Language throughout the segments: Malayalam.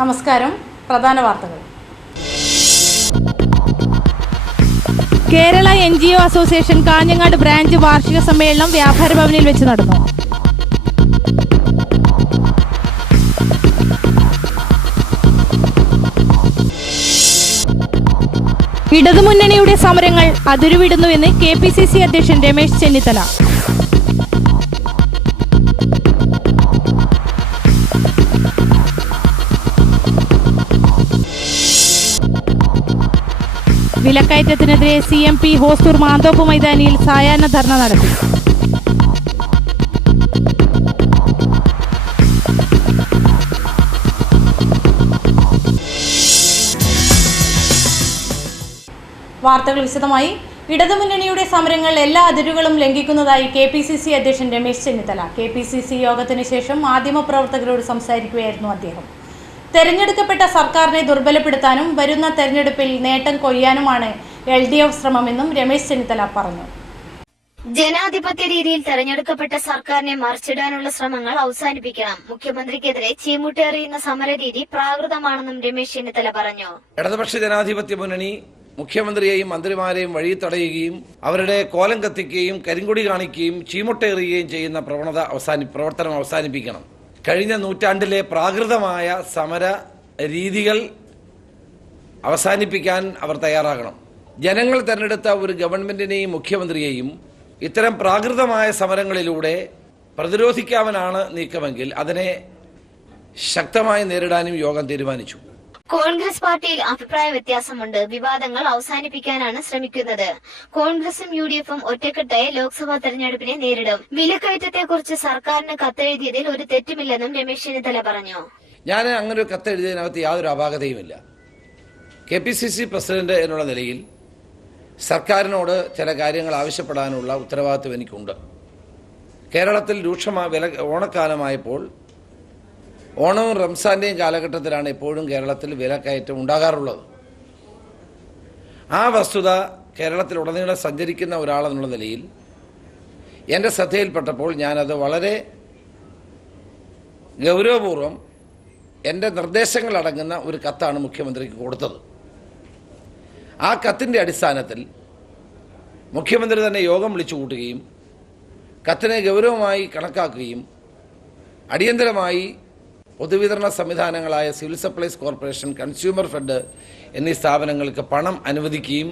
നമസ്കാരം. പ്രധാന വാർത്തകൾ. Kerala NGO association Kanhangad branch വാർഷിക സമ്മേളനം വ്യാപാര ഭവനിൽ വെച്ച് നടന്നു. ഇടതുമുന്നണിയുടെ സമരങ്ങൾ അതിരുവിടുന്നുവെന്ന് KPCC അധ്യക്ഷൻ രമേശ് ചെന്നിത്തല. വിലക്കയറ്റത്തിനെതിരെ CMP ഹോസ്ദുർഗ് മാന്തോപ്പ് മൈതാനിയിൽ സായാഹ്ന ധർണ നടത്തി. വാർത്തകൾ വിശദമായി. ഇടതുമുന്നണിയുടെ സമരങ്ങൾ എല്ലാ അതിരുകളും ലംഘിക്കുന്നതായി KPCC അധ്യക്ഷൻ രമേശ് ചെന്നിത്തല. KPCC യോഗത്തിന് ശേഷം മാധ്യമപ്രവർത്തകരോട് സംസാരിക്കുകയായിരുന്നു അദ്ദേഹം. തെരഞ്ഞെടുക്കപ്പെട്ട സർക്കാരിനെ ദുർബലപ്പെടുത്താനും വരുന്ന തെരഞ്ഞെടുപ്പിൽ നേട്ടം കൊയ്യാനുമാണ് LDF ശ്രമമെന്നും രമേശ് ചെന്നിത്തല പറഞ്ഞു. ജനാധിപത്യ രീതിയിൽ തെരഞ്ഞെടുക്കപ്പെട്ട സർക്കാരിനെ മറിച്ചിടാനുള്ള ശ്രമങ്ങൾ അവസാനിപ്പിക്കണം. മുഖ്യമന്ത്രിക്കെതിരെ ചീമുട്ടേറിയുന്ന സമരരീതി പ്രാകൃതമാണെന്നും രമേശ് ചെന്നിത്തല പറഞ്ഞു. ഇടതുപക്ഷ ജനാധിപത്യ മുന്നണി മുഖ്യമന്ത്രിയെയും മന്ത്രിമാരെയും വഴി തടയുകയും അവരുടെ കോലം കത്തിക്കുകയും കരിങ്കൊടി കാണിക്കുകയും ചീമുട്ടേറുകയും ചെയ്യുന്ന പ്രവർത്തനം അവസാനിപ്പിക്കണം. കഴിഞ്ഞ നൂറ്റാണ്ടിലെ പ്രാകൃതമായ സമര രീതികൾ അവസാനിപ്പിക്കാൻ അവർ തയ്യാറാകണം. ജനങ്ങൾ തെരഞ്ഞെടുത്ത ഒരു ഗവൺമെന്റിനെയും മുഖ്യമന്ത്രിയെയും ഇത്തരം പ്രാകൃതമായ സമരങ്ങളിലൂടെ പ്രതിരോധിക്കാമെന്നാണ് നീക്കമെങ്കിൽ അതിനെ ശക്തമായി നേരിടാനും യോഗം തീരുമാനിച്ചു. കോൺഗ്രസ് പാർട്ടിയിൽ അഭിപ്രായ വ്യത്യാസമുണ്ട്. വിവാദങ്ങൾ അവസാനിപ്പിക്കാനാണ് ശ്രമിക്കുന്നത്. കോൺഗ്രസും UDFും ഒറ്റക്കെട്ടായി ലോക്സഭാ തെരഞ്ഞെടുപ്പിനെ നേരിടും. വിലക്കയറ്റത്തെക്കുറിച്ച് സർക്കാരിന് കത്തെഴുതിയതിൽ ഒരു തെറ്റുമില്ലെന്നും രമേശ് ചെന്നിത്തല പറഞ്ഞു. ഞാൻ അങ്ങനെ ഒരു കത്തെഴുതിയതിനകത്ത് യാതൊരു അപാകതയുമില്ല. KPCC പ്രസിഡന്റ് എന്നുള്ള നിലയിൽ സർക്കാരിനോട് ചില കാര്യങ്ങൾ ആവശ്യപ്പെടാനുള്ള ഉത്തരവാദിത്വം എനിക്കുണ്ട്. കേരളത്തിൽ ഓണക്കാലമായപ്പോൾ ഓണവും റംസാന്റെയും കാലഘട്ടത്തിലാണ് എപ്പോഴും കേരളത്തിൽ വിലക്കയറ്റം ഉണ്ടാകാറുള്ളത്. ആ വസ്തുത കേരളത്തിലുടനീളം സഞ്ചരിക്കുന്ന ഒരാളെന്നുള്ള നിലയിൽ എൻ്റെ ശ്രദ്ധയിൽപ്പെട്ടപ്പോൾ ഞാനത് വളരെ ഗൗരവപൂർവ്വം എൻ്റെ നിർദ്ദേശങ്ങളടങ്ങുന്ന ഒരു കത്താണ് മുഖ്യമന്ത്രിക്ക് കൊടുത്തത്. ആ കത്തിൻ്റെ അടിസ്ഥാനത്തിൽ മുഖ്യമന്ത്രി തന്നെ യോഗം വിളിച്ചു കൂട്ടുകയും കത്തിനെ ഗൗരവമായി കണക്കാക്കുകയും അടിയന്തരമായി പൊതുവിതരണ സംവിധാനങ്ങളായ civil supplies corporation, consumer fed എന്നീ സ്ഥാപനങ്ങൾക്ക് പണം അനുവദിക്കുകയും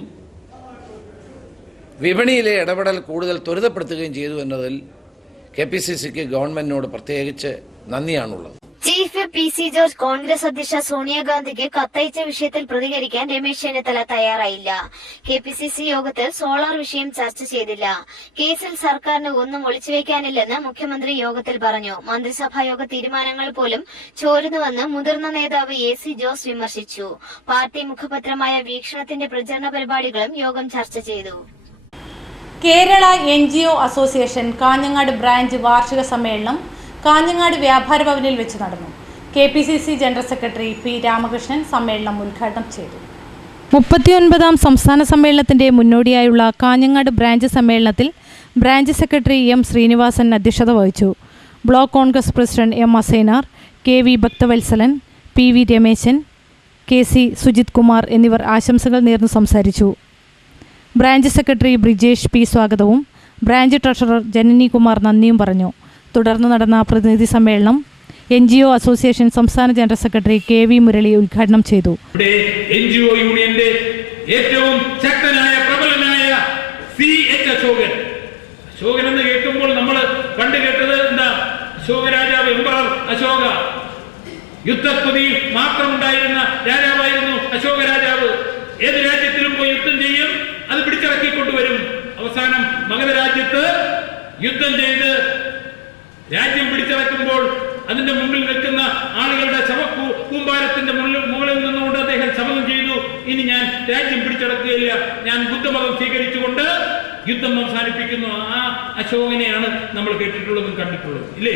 വിപണിയിലെ ഇടപെടൽ കൂടുതൽ ത്വരിതപ്പെടുത്തുകയും ചെയ്തു എന്നതിൽ KPCCക്ക് ഗവൺമെന്റിനോട് പ്രത്യേകിച്ച് നന്ദിയാണുള്ളത്. ചീഫ് PC ജോർജ് കോൺഗ്രസ് അധ്യക്ഷ സോണിയാഗാന്ധിക്ക് കത്തയച്ച വിഷയത്തിൽ പ്രതികരിക്കാൻ രമേശ് ചെന്നിത്തല തയ്യാറായില്ല. KPCC യോഗത്തിൽ സോളാർ വിഷയം ചർച്ച ചെയ്തില്ല. കേസിൽ സർക്കാരിന് ഒന്നും ഒളിച്ചുവെക്കാനില്ലെന്ന് മുഖ്യമന്ത്രി യോഗത്തിൽ പറഞ്ഞു. മന്ത്രിസഭാ യോഗ തീരുമാനങ്ങൾ പോലും ചോരുന്നുവെന്ന് മുതിർന്ന നേതാവ് AC ജോസ് വിമർശിച്ചു. പാർട്ടി മുഖപത്രമായ വീക്ഷണത്തിന്റെ പ്രചരണ പരിപാടികളും യോഗം ചർച്ച ചെയ്തു. Kerala NGO association Kanhangad branch വാർഷിക സമ്മേളനം കാഞ്ഞങ്ങാട് വ്യാപാര ഭവനിൽ വെച്ച് നടന്നു. KPCC general secretary P. Ramakrishnan സമ്മേളനം ഉദ്ഘാടനം ചെയ്തു. 39ാം സംസ്ഥാന സമ്മേളനത്തിന്റെ മുന്നോടിയായുള്ള കാഞ്ഞങ്ങാട് ബ്രാഞ്ച് സമ്മേളനത്തിൽ ബ്രാഞ്ച് സെക്രട്ടറി M. ശ്രീനിവാസൻ അധ്യക്ഷത വഹിച്ചു. Block Congress president M. Asainar, KV. Bhakthavatsalan, PV. Rameshan, KC. Sujith Kumar എന്നിവർ ആശംസകൾ നേർന്നു സംസാരിച്ചു. Branch secretary Brijesh P. സ്വാഗതവും ബ്രാഞ്ച് ട്രഷറർ ജനനി കുമാർ നന്ദിയും പറഞ്ഞു. തുടർന്ന് നടന്ന പ്രതിനിധി സമ്മേളനം NGO അസോസിയേഷൻ സംസ്ഥാന ജനറൽ സെക്രട്ടറി KV. മുരളി ഉദ്ഘാടനം ചെയ്തു. NGO യൂണിയന്റെ ഏറ്റവും ശക്തനായ പ്രബലനായ CH അശോകൻ എന്ന് കേൾക്കുമ്പോൾ നമ്മൾ പണ്ട് കേട്ടത് എന്താ? അശോക രാജാവ്, എംപറർ അശോക. യുദ്ധസ്തുതി മാത്രമുണ്ടായിരുന്ന രാജാവായിരുന്നു അശോക രാജാവ്. ഏത് രാജ്യത്തിലും പോയി യുദ്ധം ചെയ്യും, അത് പിടിച്ചിറക്കിക്കൊണ്ടുവരും. അവസാനം മഗധ രാജ്യത്ത് യുദ്ധം ചെയ്ത് രാജ്യം പിടിച്ചിറക്കുമ്പോൾ അതിന്റെ മുമ്പിൽ നിൽക്കുന്ന ആളുകളുടെ കൂമ്പാരത്തിന്റെ മുകളിൽ നിന്നുകൊണ്ട് അദ്ദേഹം ശപഥം ചെയ്തു, ഇനി ഞാൻ രാജ്യം പിടിച്ചടക്കുകയില്ല, ഞാൻ ബുദ്ധമതം സ്വീകരിച്ചുകൊണ്ട് യുദ്ധം അവസാനിപ്പിക്കുന്നു. ആ അശോകനെയാണ് നമ്മൾ കേട്ടിട്ടുള്ളതും കണ്ടിട്ടുള്ളതും, ഇല്ലേ?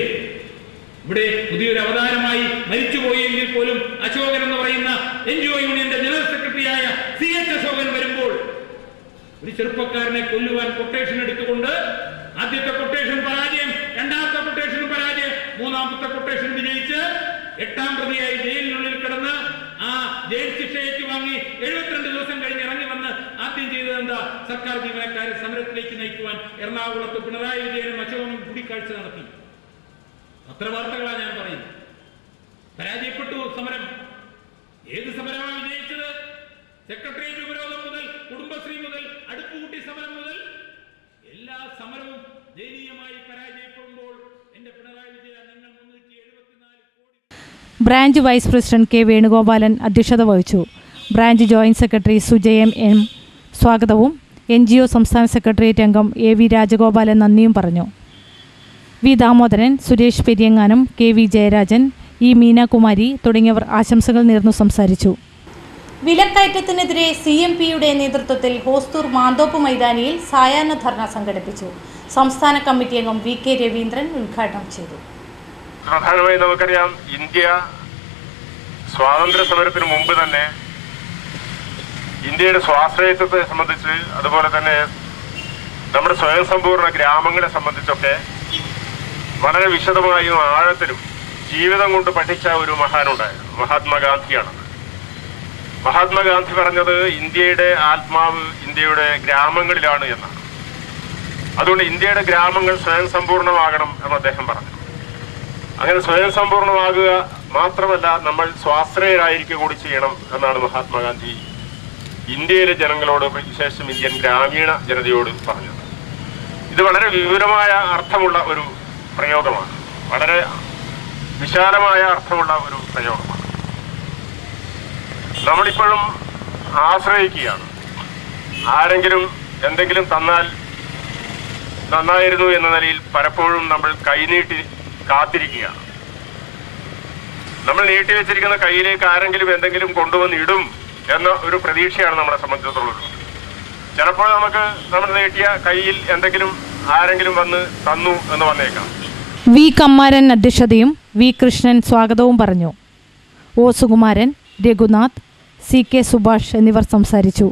ഇവിടെ പുതിയൊരു അവതാരമായി മരിച്ചുപോയെങ്കിൽ പോലും അശോകൻ എന്ന് പറയുന്ന NGO യൂണിയന്റെ ജനറൽ സെക്രട്ടറിയായ CH അശോകൻ വരുമ്പോൾ ഒരു ചെറുപ്പക്കാരനെ കൊല്ലുവാൻ കൊട്ടേഷൻ എടുത്തുകൊണ്ട് ആദ്യത്തെ കൊട്ടേഷൻ പരാജയം, രണ്ടാമത്തെ കൊട്ടേഷൻ പരാജയം, മൂന്നാമത്തെ കൊട്ടേഷൻ വിജയിച്ച് 8ാം പ്രതിയായി ജയിലിനുള്ളിൽ കിടന്ന് ആ ജയിൽ ശിക്ഷ ഏറ്റുവാങ്ങി 72 ദിവസം കഴിഞ്ഞ് ഇറങ്ങി വന്ന് ആദ്യം ചെയ്തത് എന്താ? സർക്കാർ ജീവനക്കാരെ സമരത്തിലേക്ക് നയിക്കുവാൻ എറണാകുളത്ത് പിണറായി വിജയനും അശോകനും കൂടിക്കാഴ്ച നടത്തി. പത്രവാർത്തകളാണ് ഞാൻ പറയുന്നത്. പരാജയപ്പെട്ടു സമരം. ഏത് സമരമാണ് വിജയിച്ചത്? സെക്രട്ടേറിയറ്റ് ഉപരോധം മുതൽ കുടുംബശ്രീ മുതൽ അടുപ്പുകൂട്ടി സമരം മുതൽ എല്ലാ സമരവും ദയനീയമായി പരാജയപ്പെടുമ്പോൾ എന്റെ പിണറായി വിജയൻ നിങ്ങൾ 374 കോടി. Branch vice president K Venugopalan അധ്യക്ഷത വഹിച്ചു. Branch joint secretary Sujayam M സ്വാഗതവും NGO സംസ്ഥാന സെക്രട്ടേറിയറ്റ് അംഗം AV രാജഗോപാലൻ നന്ദിയും പറഞ്ഞു. V Damodaran, Suresh Periyanganam, KV Jayarajan, E Meenakumari തുടങ്ങിയവർ ആശംസകൾ നേർന്നു സംസാരിച്ചു. വിലക്കയറ്റത്തിനെതിരെ CMPയുടെ നേതൃത്വത്തിൽ ഹോസ്തൂർ മാന്തോപ്പ് മൈതാനിയിൽ സായാഹ്ന ധർണ സംഘടിപ്പിച്ചു. സംസ്ഥാന കമ്മിറ്റി അംഗം VK രവീന്ദ്രൻ ഉദ്ഘാടനം ചെയ്തു. പ്രധാനമായി നമുക്കറിയാം, ഇന്ത്യ സ്വാതന്ത്ര്യ സമരത്തിന് മുമ്പ് തന്നെ ഇന്ത്യയുടെ സ്വാശ്രയത്വത്തെ സംബന്ധിച്ച്, അതുപോലെ തന്നെ നമ്മുടെ സ്വയം സമ്പൂർണ്ണ ഗ്രാമങ്ങളെ സംബന്ധിച്ചൊക്കെ വളരെ വിശദമായും ആഴത്തിലും ജീവിതം കൊണ്ട് പഠിച്ച ഒരു മഹാനുണ്ടായിരുന്നു. മഹാത്മാഗാന്ധിയാണ്. മഹാത്മാഗാന്ധി പറഞ്ഞത് ഇന്ത്യയുടെ ആത്മാവ് ഇന്ത്യയുടെ ഗ്രാമങ്ങളിലാണ് എന്നാണ്. അതുകൊണ്ട് ഇന്ത്യയുടെ ഗ്രാമങ്ങൾ സ്വയം സമ്പൂർണ്ണമാകണം എന്ന് അദ്ദേഹം പറഞ്ഞു. അങ്ങനെ സ്വയം സമ്പൂർണ്ണമാകുക മാത്രമല്ല, നമ്മൾ സ്വാശ്രയരായിരിക്കുക കൂടി ചെയ്യണം എന്നാണ് മഹാത്മാഗാന്ധി ഇന്ത്യയിലെ ജനങ്ങളോട്, വിശേഷം ഇന്ത്യൻ ഗ്രാമീണ ജനതയോട് പറഞ്ഞത്. ഇത് വളരെ വിപുലമായ അർത്ഥമുള്ള ഒരു പ്രയോഗമാണ്. വളരെ വിശാലമായ അർത്ഥമുള്ള ഒരു പ്രയോഗമാണ്. നമ്മളിപ്പോഴും ആശ്രയിക്കുകയാണ്. ആരെങ്കിലും എന്തെങ്കിലും തന്നാൽ നന്നായിരുന്നു എന്ന നിലയിൽ പലപ്പോഴും നമ്മൾ കൈനീട്ടി കാത്തിരിക്കുകയാണ്. നമ്മൾ നീട്ടിവെച്ചിരിക്കുന്ന കയ്യിലേക്ക് ആരെങ്കിലും എന്തെങ്കിലും കൊണ്ടുവന്ന് ഇടും എന്ന ഒരു പ്രതീക്ഷയാണ് നമ്മളെ സംബന്ധിച്ചിടത്തോളം. ചിലപ്പോൾ നമുക്ക് നമ്മൾ നീട്ടിയ കയ്യിൽ എന്തെങ്കിലും ആരെങ്കിലും വന്ന് തന്നു എന്ന് വന്നേക്കാം. വി കമ്മാരൻ അധ്യക്ഷതയും വി കൃഷ്ണൻ സ്വാഗതവും പറഞ്ഞു. ഒ സുകുമാരൻ, രഘുനാഥ്, CK സുഭാഷ് എന്നിവർ സംസാരിച്ചു.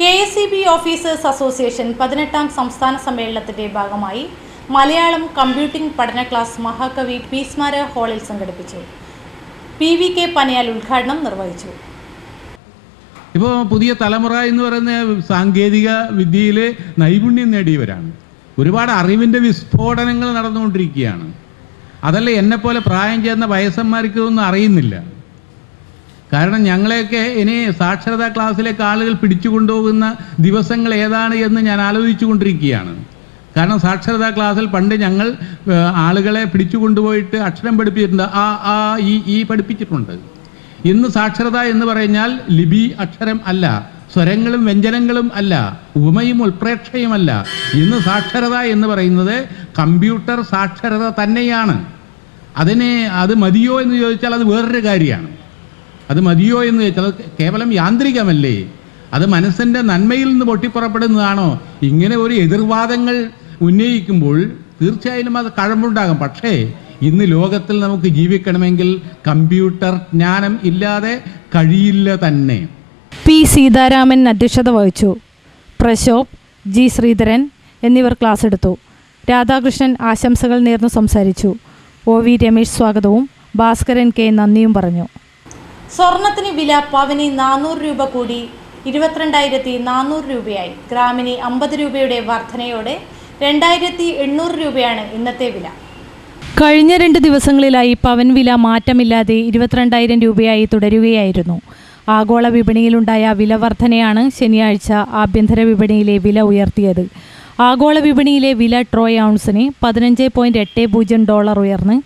KSEB ഓഫീസേഴ്സ് അസോസിയേഷൻ 18ാം സംസ്ഥാന സമ്മേളനത്തിന്റെ ഭാഗമായി മലയാളം കമ്പ്യൂട്ടിംഗ് പഠന ക്ലാസ് മഹാകവി പി സ്മാരക ഹാളിൽ സംഘടിപ്പിച്ചു. PVK പനയാൽ ഉദ്ഘാടനം നിർവഹിച്ചു. ഇപ്പോൾ പുതിയ തലമുറ എന്ന് പറയുന്ന സാങ്കേതിക വിദ്യയിൽ നൈപുണ്യം നേടിയവരാണ്. ഒരുപാട് അറിവിൻ്റെ വിസ്ഫോടനങ്ങൾ നടന്നുകൊണ്ടിരിക്കുകയാണ്. അതല്ല എന്നെപ്പോലെ പ്രായം ചെയ്യുന്ന വയസ്സന്മാർക്ക് ഒന്നും അറിയുന്നില്ല. കാരണം ഞങ്ങളെയൊക്കെ ഇനി സാക്ഷരതാ ക്ലാസ്സിലേക്ക് ആളുകൾ പിടിച്ചു കൊണ്ടുപോകുന്ന ദിവസങ്ങൾ ഏതാണ് എന്ന് ഞാൻ ആലോചിച്ചു കൊണ്ടിരിക്കുകയാണ്. കാരണം സാക്ഷരതാ ക്ലാസ്സിൽ പണ്ട് ഞങ്ങൾ ആളുകളെ പിടിച്ചു കൊണ്ടുപോയിട്ട് അക്ഷരം പഠിപ്പിച്ചിട്ടുണ്ട്. ആ ഈ പഠിപ്പിച്ചിട്ടുണ്ട്. ഇന്ന് സാക്ഷരത എന്ന് പറഞ്ഞാൽ ലിപി അക്ഷരം അല്ല, സ്വരങ്ങളും വ്യഞ്ജനങ്ങളും അല്ല, ഉപമയും ഉൽപ്രേക്ഷയുമല്ല. ഇന്ന് സാക്ഷരത എന്ന് പറയുന്നത് കമ്പ്യൂട്ടർ സാക്ഷരത തന്നെയാണ്. അത് മതിയോ എന്ന് ചോദിച്ചാൽ അത് വേറൊരു കാര്യമാണ്. അത് മതിയോ എന്ന് ചോദിച്ചാൽ അത് കേവലം യാന്ത്രികമല്ലേ? അത് മനസ്സിൻ്റെ നന്മയിൽ നിന്ന് പൊട്ടിപ്പുറപ്പെടുന്നതാണോ? ഇങ്ങനെ ഒരു എതിർവാദങ്ങൾ ഉന്നയിക്കുമ്പോൾ തീർച്ചയായും അത് കഴമ്പുണ്ടാകും. പക്ഷേ ഇന്ന് ലോകത്തിൽ നമുക്ക് ജീവിക്കണമെങ്കിൽ കമ്പ്യൂട്ടർ ജ്ഞാനം ഇല്ലാതെ കഴിയില്ല തന്നെ. P സീതാരാമൻ അധ്യക്ഷത വഹിച്ചു. പ്രശോഭ്, G ശ്രീധരൻ എന്നിവർ ക്ലാസ് എടുത്തു. രാധാകൃഷ്ണൻ ആശംസകൾ നേർന്നു സംസാരിച്ചു. OV രമേശ് സ്വാഗതവും ഭാസ്കരൻ K നന്ദിയും പറഞ്ഞു. സ്വർണത്തിന് വില പവന് 400 രൂപ കൂടി 22,400 രൂപയായി. ഗ്രാമിന് 50 രൂപയുടെ വർധനയോടെ 2,800 രൂപയാണ് ഇന്നത്തെ വില. കഴിഞ്ഞ 2 ദിവസങ്ങളിലായി പവൻ വില മാറ്റമില്ലാതെ 22,000 രൂപയായി തുടരുകയായിരുന്നു. ആഗോള വിപണിയിലുണ്ടായ വില വർധനയാണ് ശനിയാഴ്ച ആഭ്യന്തര വിപണിയിലെ വില ഉയർത്തിയത്. ആഗോള വിപണിയിലെ വില ട്രോയ് ഔൺസിന് $15.80 ഉയർന്ന്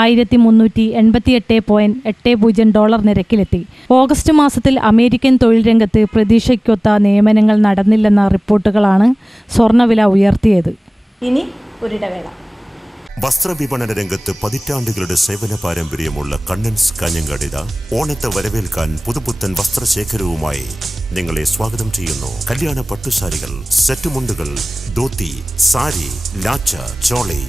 $1,388.80 നിരക്കിലെത്തി. ഓഗസ്റ്റ് മാസത്തിൽ അമേരിക്കൻ തൊഴിൽ രംഗത്ത് പ്രതീക്ഷയ്ക്കൊത്ത നിയമനങ്ങൾ നടന്നില്ലെന്ന റിപ്പോർട്ടുകളാണ് സ്വർണ്ണവില ഉയർത്തിയത്. ഇനി ഒരിടവേള. വസ്ത്രവിപണന രംഗത്ത് പതിറ്റാണ്ടുകളുടെ സേവന പാരമ്പര്യമുള്ള കണ്ണൻസ് കാഞ്ഞങ്ങാടിത ഓണത്തെ വരവേൽക്കാൻ പുതുപുത്തൻ വസ്ത്രശേഖരവുമായി നിങ്ങളെ സ്വാഗതം ചെയ്യുന്നു. കല്യാണ പട്ടുസാരികൾ, സെറ്റുമുണ്ടുകൾ, dhoti, sari, lacha, choli,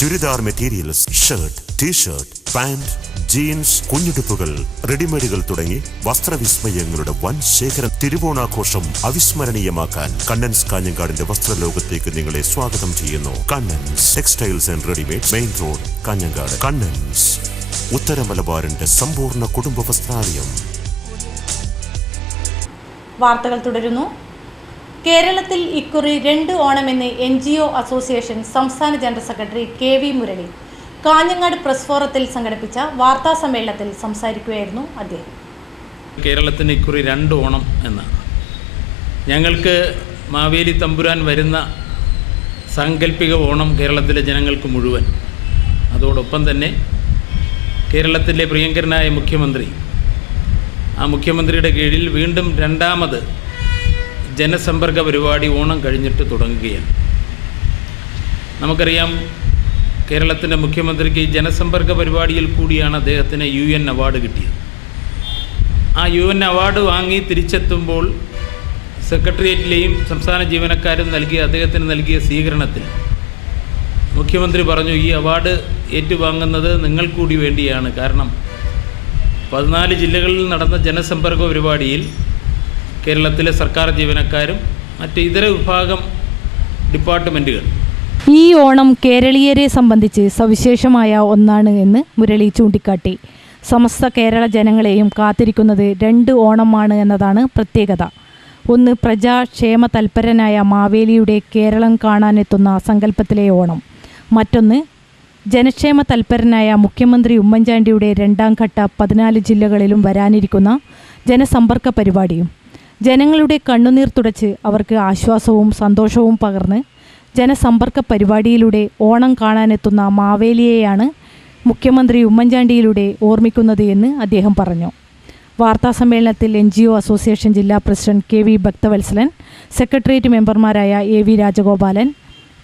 churidar materials, shirt, T-shirt, pant, jeans, കുഞ്ഞുടുപ്പുകൾ, റെഡിമെയ്ഡുകൾ തുടങ്ങി വസ്ത്രവിസ്മയങ്ങളുടെ വൻ ശേഖരം. തിരുവോണാഘോഷം അവിസ്മരണീയമാക്കാൻ കണ്ണൻസ് കാഞ്ഞങ്ങാടിന്റെ വസ്ത്രലോകത്തേക്ക് നിങ്ങളെ സ്വാഗതം ചെയ്യുന്നു. Kannan's textiles and readymade, main road, Kanhangad. Kannan's ഉത്തര മലബാറിന്റെ സമ്പൂർണ്ണ കുടുംബ വസ്ത്രാലയം. വാർത്തകൾ തുടരുന്നു. കേരളത്തിൽ ഇക്കുറി 2 ഓണമെന്ന് NGO അസോസിയേഷൻ സംസ്ഥാന general secretary KV Murali Kanhangad press ഫോറത്തിൽ സംഘടിപ്പിച്ച വാർത്താ സമ്മേളനത്തിൽ സംസാരിക്കുകയായിരുന്നു അദ്ദേഹം. കേരളത്തിന് ഇക്കുറി 2 ഓണം എന്നാണ്. ഞങ്ങൾക്ക് മാവേലി തമ്പുരാൻ വരുന്ന സാങ്കല്പിക ഓണം കേരളത്തിലെ ജനങ്ങൾക്ക് മുഴുവൻ. അതോടൊപ്പം തന്നെ കേരളത്തിലെ പ്രിയങ്കരനായ മുഖ്യമന്ത്രി, ആ മുഖ്യമന്ത്രിയുടെ കീഴിൽ വീണ്ടും 2ാമത് ജനസമ്പർക്ക പരിപാടി ഓണം കഴിഞ്ഞിട്ട് തുടങ്ങുകയാണ്. നമുക്കറിയാം, കേരളത്തിൻ്റെ മുഖ്യമന്ത്രിക്ക് ഈ ജനസമ്പർക്ക പരിപാടിയിൽ കൂടിയാണ് അദ്ദേഹത്തിന് UN അവാർഡ് കിട്ടിയത്. ആ UN അവാർഡ് വാങ്ങി തിരിച്ചെത്തുമ്പോൾ സെക്രട്ടേറിയറ്റിലെയും സംസ്ഥാന ജീവനക്കാരും അദ്ദേഹത്തിന് നൽകിയ സ്വീകരണത്തിൽ മുഖ്യമന്ത്രി പറഞ്ഞു, ഈ അവാർഡ് ഏറ്റുവാങ്ങുന്നത് നിങ്ങൾ കൂടി വേണ്ടിയാണ്. കാരണം 14 ജില്ലകളിൽ നടന്ന ജനസമ്പർക്ക പരിപാടിയിൽ കേരളത്തിലെ സർക്കാർ ജീവനക്കാരും മറ്റ് ഇതര വിഭാഗം ഡിപ്പാർട്ട്മെൻറ്റുകൾ ഈ ഓണം കേരളീയരെ സംബന്ധിച്ച് സവിശേഷമായ ഒന്നാണ് എന്ന് മുരളി ചൂണ്ടിക്കാട്ടി. സമസ്ത കേരള ജനങ്ങളെയും കാത്തിരിക്കുന്നത് 2 ഓണമാണ് എന്നതാണ് പ്രത്യേകത. ഒന്ന്, പ്രജാക്ഷേമ തൽപരനായ മാവേലിയുടെ കേരളം കാണാനെത്തുന്ന സങ്കല്പത്തിലെ ഓണം. മറ്റൊന്ന്, ജനക്ഷേമ തൽപരനായ മുഖ്യമന്ത്രി ഉമ്മൻചാണ്ടിയുടെ 2ാം ഘട്ട 14 ജില്ലകളിലും വരാനിരിക്കുന്ന ജനസമ്പർക്ക പരിപാടിയും. ജനങ്ങളുടെ കണ്ണുനീർ തുടച്ച് അവർക്ക് ആശ്വാസവും സന്തോഷവും പകർന്ന് ജനസമ്പർക്ക പരിപാടിയിലൂടെ ഓണം കാണാനെത്തുന്ന മാവേലിയെയാണ് മുഖ്യമന്ത്രി ഉമ്മൻചാണ്ടിയിലൂടെ ഓർമ്മിക്കുന്നത് എന്ന് അദ്ദേഹം പറഞ്ഞു. വാർത്താസമ്മേളനത്തിൽ NGO അസോസിയേഷൻ ജില്ലാ പ്രസിഡന്റ് KV ഭക്തവത്സലൻ, സെക്രട്ടേറിയറ്റ് മെമ്പർമാരായ AV Rajagopalan,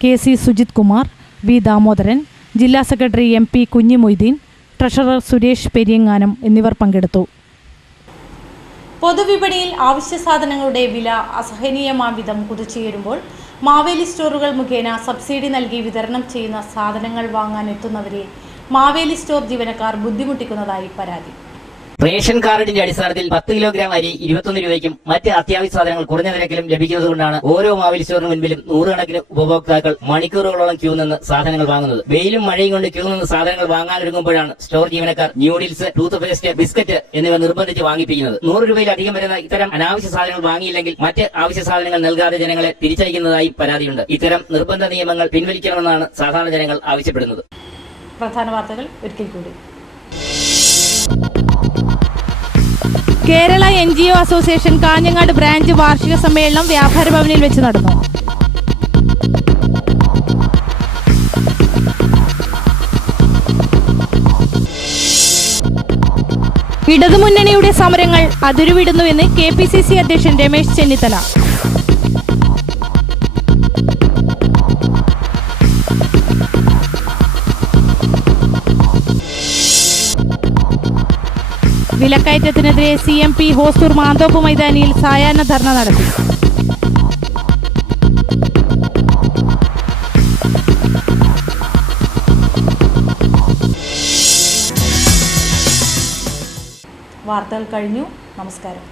KC Sujith Kumar, V Damodaran, ജില്ലാ സെക്രട്ടറി MP കുഞ്ഞി മൊയ്തീൻ, ട്രഷറർ സുരേഷ് പെരിയങ്ങാനം എന്നിവർ പങ്കെടുത്തു. പൊതുവിപണിയിൽ അവശ്യ സാധനങ്ങളുടെ വില അസഹനീയമാം വിധം കുതിച്ചുയരുമ്പോൾ മാവേലി സ്റ്റോറുകൾ മുഖേന സബ്സിഡി നൽകി വിതരണം ചെയ്യുന്ന സാധനങ്ങൾ വാങ്ങാൻ എത്തുന്നവരെ മാവേലി സ്റ്റോർ ജീവനക്കാർ ബുദ്ധിമുട്ടിക്കുന്നതായി പരാതി. റേഷൻ കാർഡിന്റെ അടിസ്ഥാനത്തിൽ 10 കിലോഗ്രാം അരി 21 രൂപയ്ക്കും മറ്റ് അത്യാവശ്യ സാധനങ്ങൾ കുറഞ്ഞ നിരക്കിലും ലഭിക്കുന്നതുകൊണ്ടാണ് ഓരോ മാവേലി സ്റ്റോറിന് മുൻപിലും 100 കണക്കിന് ഉപഭോക്താക്കൾ മണിക്കൂറുകളോളം ക്യൂ നിന്ന് സാധനങ്ങൾ വാങ്ങുന്നത്. വെയിലും മഴയും കൊണ്ട് ക്യൂ നിന്ന് സാധനങ്ങൾ വാങ്ങാനൊരുങ്ങുമ്പോഴാണ് സ്റ്റോർ ജീവനക്കാർ ന്യൂഡിൽസ്, ടൂത്ത് പേസ്റ്റ്, ബിസ്ക്കറ്റ് എന്നിവ നിർബന്ധിച്ച് വാങ്ങിപ്പിക്കുന്നത്. 100 രൂപയിലധികം വരുന്ന ഇത്തരം അനാവശ്യ സാധനങ്ങൾ വാങ്ങിയില്ലെങ്കിൽ മറ്റ് ആവശ്യ സാധനങ്ങൾ നൽകാതെ ജനങ്ങളെ തിരിച്ചയക്കുന്നതായി പരാതിയുണ്ട്. ഇത്തരം നിർബന്ധ നിയമങ്ങൾ പിൻവലിക്കണമെന്നാണ് സാധാരണ ജനങ്ങൾ ആവശ്യപ്പെടുന്നത്. പ്രധാന വാർത്തകൾ ഒരിക്കൽ കൂടി. Kerala NGO association Kanhangad branch വാർഷിക സമ്മേളനം വ്യാപാര ഭവനിൽ വെച്ച് നടന്നു. ഇടതുമുന്നണിയുടെ സമരങ്ങൾ അതിരുവിടുന്നുവെന്ന് KPCC അധ്യക്ഷൻ രമേശ് ചെന്നിത്തല. വിലക്കയറ്റത്തിനെതിരെ CMP ഹോസ്തൂർ മാന്തോപ്പ് മൈതാനിയിൽ സായാഹ്ന ധർണ നടത്തി. വാർത്തകൾ കഴിഞ്ഞു. നമസ്കാരം.